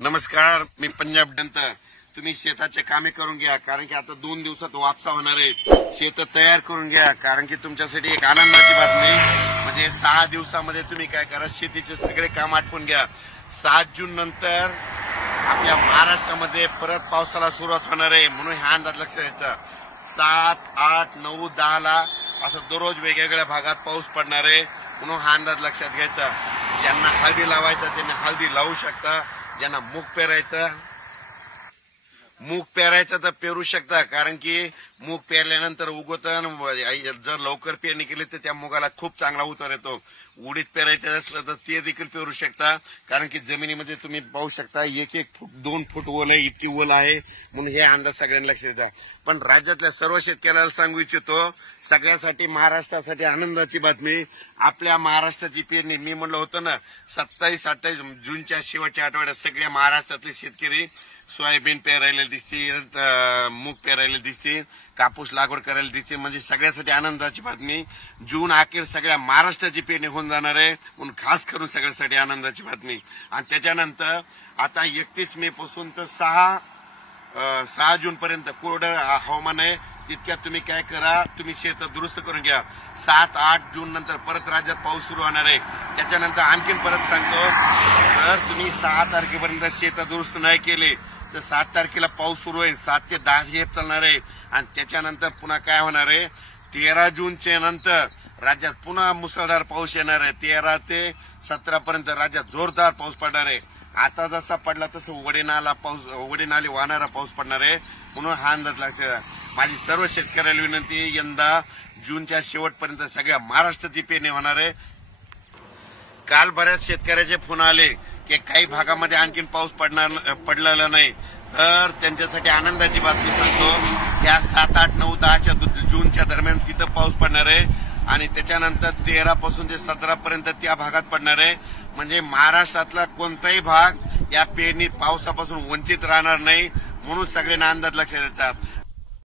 नमस्कार, मी पंजाब दंत। तुम्ही शेताचे कामे करून घ्या, कारण की आता 2 दिवसात वापसा होणार आहे। शेत तयार करून घ्या, कारण की तुमच्यासाठी एक आनंदाची बातमी म्हणजे 6 दिवसामध्ये तुम्ही काय करा, शेतीचे सगळे काम आटपून घ्या। 7 जून नंतर आपल्या महाराष्ट्रामध्ये परत पावसाला सुरुवात होणार आहे, म्हणून हा अंदाज लक्षात घ्यायचा। 7, 8, 9, 10 ला असं दररोज वेगवेगळ्या भागात पाऊस पडणार आहे, म्हणून हा अंदाज लक्षात घ्यायचा। ज्यांना हळदी लावायचा त्यांनी हळदी लावू शकता, ज्यांना मूग पेरायचं तर पेरू शकता, कारण की मूग पेरल्यानंतर उगवतं। जर लवकर पेरणी केली तर त्या मुगाला खूप चांगला उतार येतो। उडीद पेरायचं असलं तर ते देखील पेरू शकता, कारण की जमिनीमध्ये तुम्ही पाहू शकता 1-1 फूट 2 फूट ओल आहे, इतकी ओल आहे, म्हणून हे अंदाज सगळ्यांना लक्षात द्या। पण राज्यातल्या सर्व शेतकऱ्याला सांगू इच्छितो, सगळ्यासाठी महाराष्ट्रासाठी आनंदाची बातमी। आपल्या महाराष्ट्राची पेरणी मी म्हणलं होतं ना, 27-28 जूनच्या शेवटच्या आठवड्यात सगळ्या महाराष्ट्रातले शेतकरी सोयाबीन पेरायला दिसतील, मूग पेरायला दिसतील, कापूस लागवड करायला दिसतील, म्हणजे सगळ्यासाठी आनंदाची बातमी। जून अखेर सगळ्या महाराष्ट्राची पेरणी होऊन जाणार आहे, म्हणून खास करून सगळ्यासाठी आनंदाची बातमी। आणि त्याच्यानंतर आता 31 मे पासून तर 6 जून पर्यंत कोरडं हवामान आहे। तितक्यात तुम्ही काय करा, तुम्ही शेत दुरुस्त करून घ्या। 7-8 जून नंतर परत राज्यात पाऊस सुरू होणार आहे। त्याच्यानंतर आणखीन परत सांगतो, जर तुम्ही 6 तारखेपर्यंत शेत दुरुस्त नाही केले तर 7 तारखेला पाऊस सुरू आहे, 7 ते 10 हे चालणार आहे। आणि त्याच्यानंतर पुन्हा काय होणार आहे, 13 जूनच्या नंतर राज्यात पुन्हा मुसळधार पाऊस येणार आहे। 13 ते 17 पर्यंत राज्यात जोरदार पाऊस पडणार आहे। आता जसा पडला तसं वडीनाले वाहणारा पाऊस पडणार आहे, म्हणून हा अंदाज लक्षात। माझी सर्व शेतकऱ्याला विनंती, यंदा जूनच्या शेवटपर्यंत सगळ्या महाराष्ट्राची पेरणी होणार आहे। काल बऱ्याच शेतकऱ्याचे फोन आले की काही भागामध्ये आणखीन पाऊस पडलेला नाही, तर त्यांच्यासाठी आनंदाची बातमी सांगतो। या 7, 8, 9, 10 जूनच्या दरम्यान तिथं पाऊस पडणार आहे, आणि त्याच्यानंतर 13 पासून ते 17 पर्यंत त्या भागात पडणार आहे। म्हणजे महाराष्ट्रातला कोणताही भाग या पेरणी पावसापासून वंचित राहणार नाही, म्हणून सगळ्यांना अंदाज लक्षात द्यायचा।